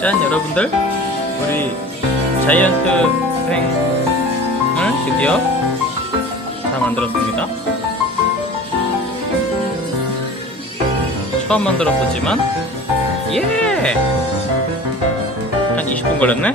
짠 여러분들 우리 자이언트 횡을 드디어 다 만들었습니다 처음 만들어보지만 예! 한 20분 걸렸네?